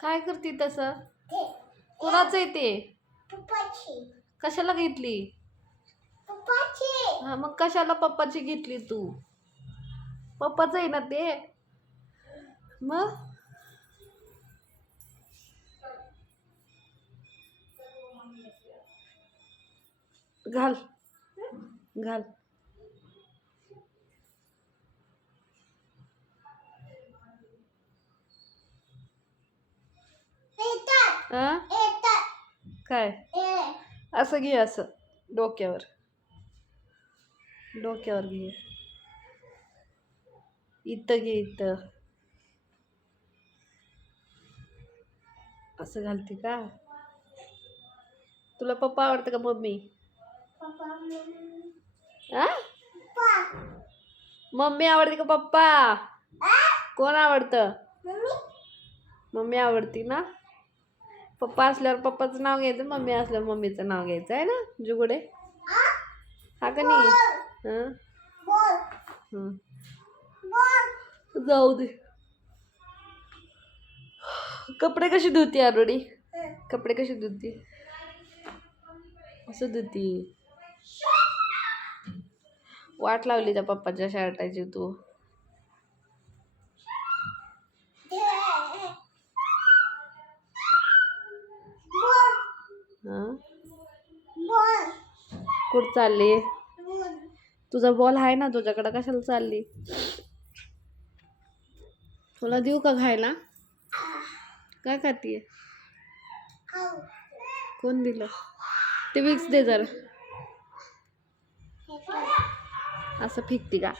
काय करते तसं? कोणाचं आहे ते? कशाला घेतली? पप्पाची. हा मग कशाला पप्पाची घेतली तू? पप्पाचं आहे ना ते? मग? घाल. घाल. हा काय? असं घे असं. डोक्यावर. डोक्यावर घे. इथं घे इथं. असं घालते का? तुला पप्पा आवडतं का मम्मी? मम्मी आ? पप्पा. मम्मी आवडते का पप्पा? कोण आवडतं? मम्मी. आवडती ना? पप्पा असल्यावर पप्पाचं नाव घ्यायचं मम्मी असल्यावर मम्मीचं नाव घ्यायचं आहे ना? जुगुडे? हा का नाही? जाऊ दे. कपडे कशी धुती आरोडी? कपडे कशी धुती? असं धुती. वाट लावली त्या पप्पाच्या शर्टाची तू. हां? कुठं चालली? तुझा बॉल आहे ना तुझ्याकडं? कशाला चालली? तुला देऊ का खायला? काय खातीये? कोण दिलं? ते विक्स दे जरा हे काय असं फेकते का?